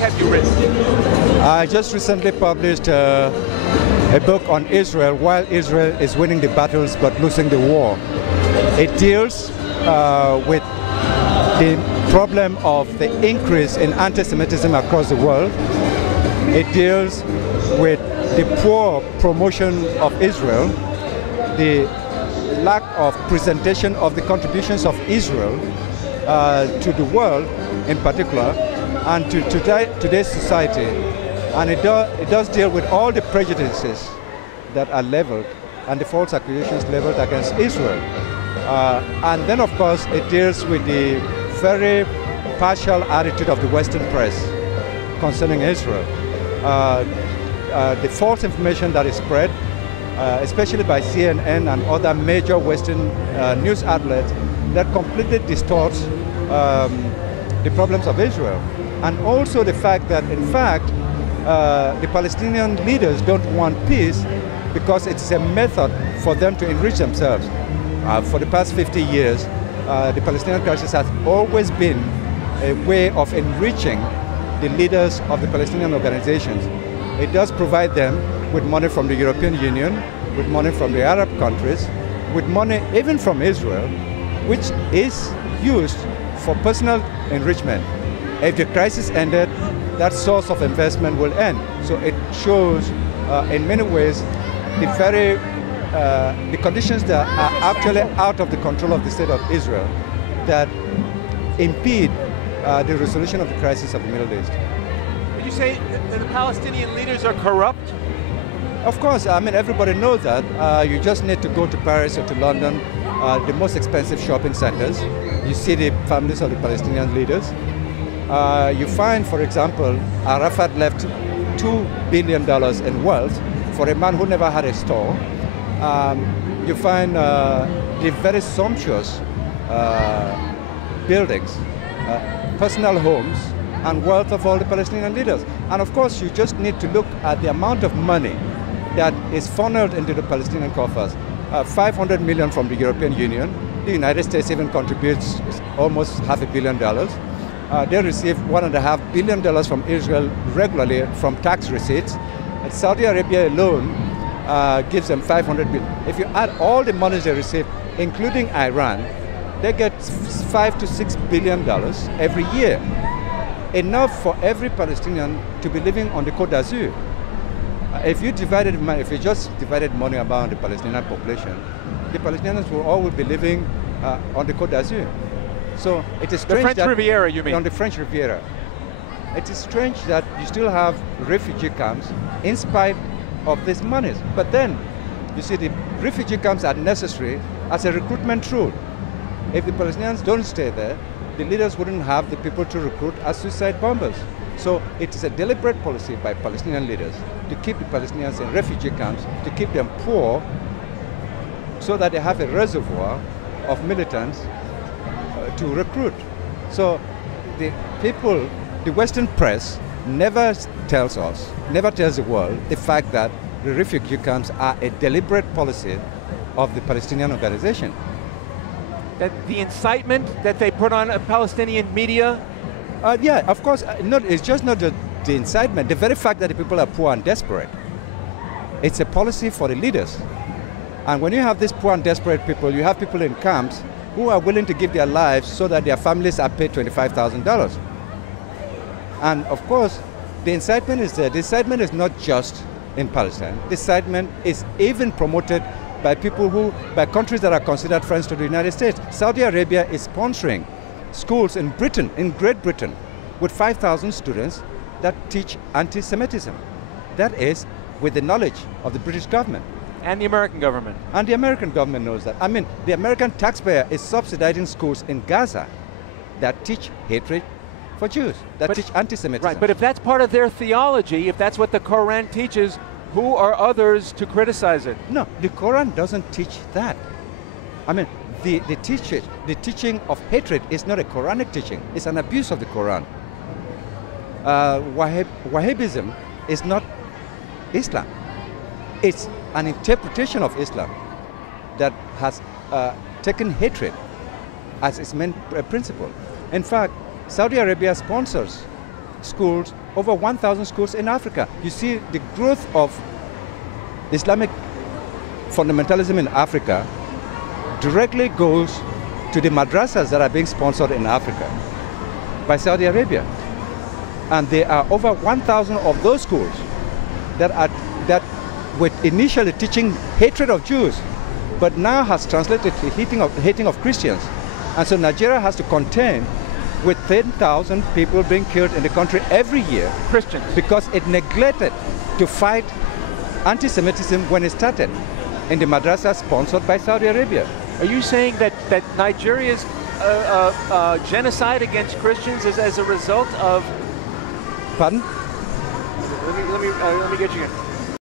have you written? I just recently published a book on Israel, while Israel is winning the battles but losing the war. It deals with the problem of the increase in anti-Semitism across the world. It deals with the poor promotion of Israel, the lack of presentation of the contributions of Israel to the world in particular, and to today's society. And it does deal with all the prejudices that are leveled and the false accusations leveled against Israel. And then, of course, it deals with the very partial attitude of the Western press concerning Israel. The false information that is spread, especially by CNN and other major Western news outlets, that completely distorts the problems of Israel. And also the fact that, in fact, the Palestinian leaders don't want peace because it's a method for them to enrich themselves. For the past 50 years, the Palestinian crisis has always been a way of enriching the leaders of the Palestinian organizations. It does provide them with money from the European Union, with money from the Arab countries, with money even from Israel, which is used for personal enrichment. If the crisis ended, that source of investment will end. So it shows in many ways the conditions that are actually out of the control of the state of Israel that impede the resolution of the crisis of the Middle East. Would you say that the Palestinian leaders are corrupt? Of course, I mean, everybody knows that. You just need to go to Paris or to London, the most expensive shopping centers. You see the families of the Palestinian leaders. You find, for example, Arafat left $2 billion in wealth for a man who never had a store. You find the very sumptuous buildings, personal homes, and wealth of all the Palestinian leaders. And of course, you just need to look at the amount of money that is funneled into the Palestinian coffers. 500 million from the European Union. The United States even contributes almost $500 million. They receive $1.5 billion from Israel regularly from tax receipts. And Saudi Arabia alone gives them 500 billion. If you add all the monies they receive, including Iran, they get $5 to $6 billion every year. Enough for every Palestinian to be living on the Côte d'Azur. If you just divided money among the Palestinian population, the Palestinians will all be living on the Côte d'Azur. So it is strange the French Riviera, you mean? On the French Riviera. It is strange that you still have refugee camps in spite of these monies. But then, you see, the refugee camps are necessary as a recruitment tool. If the Palestinians don't stay there, the leaders wouldn't have the people to recruit as suicide bombers. So it is a deliberate policy by Palestinian leaders to keep the Palestinians in refugee camps, to keep them poor, so that they have a reservoir of militants to recruit. So the people, the Western press never tells us, never tells the world the fact that the refugee camps are a deliberate policy of the Palestinian organization. That the incitement that they put on Palestinian media? Yeah, of course. It's just not the incitement. The very fact that the people are poor and desperate. It's a policy for the leaders. And when you have these poor and desperate people, you have people in camps who are willing to give their lives so that their families are paid $25,000. And of course, the incitement is there. The incitement is not just in Palestine. The incitement is even promoted by by countries that are considered friends to the United States. Saudi Arabia is sponsoring schools in Britain, in Great Britain, with 5,000 students that teach anti-Semitism. That is with the knowledge of the British government. And the American government. And the American government knows that. I mean, the American taxpayer is subsidizing schools in Gaza that teach hatred for Jews, that teach anti-Semitism. Right, but if that's part of their theology, if that's what the Quran teaches, who are others to criticize it? No, the Quran doesn't teach that. I mean, the teaching of hatred is not a Quranic teaching. It's an abuse of the Quran. Wahhabism is not Islam. It's an interpretation of Islam that has taken hatred as its main principle. In fact, Saudi Arabia sponsors schools over 1,000 schools in Africa. You see the growth of Islamic fundamentalism in Africa directly goes to the madrasas that are being sponsored in Africa by Saudi Arabia. And there are over 1,000 of those schools that were initially teaching hatred of Jews, but now has translated to hating of Christians. And so Nigeria has to contend with 10,000 people being killed in the country every year. Christians. Because it neglected to fight anti-Semitism when it started in the madrasa sponsored by Saudi Arabia. Are you saying that Nigeria's genocide against Christians is as a result of... Pardon? Let me get you in.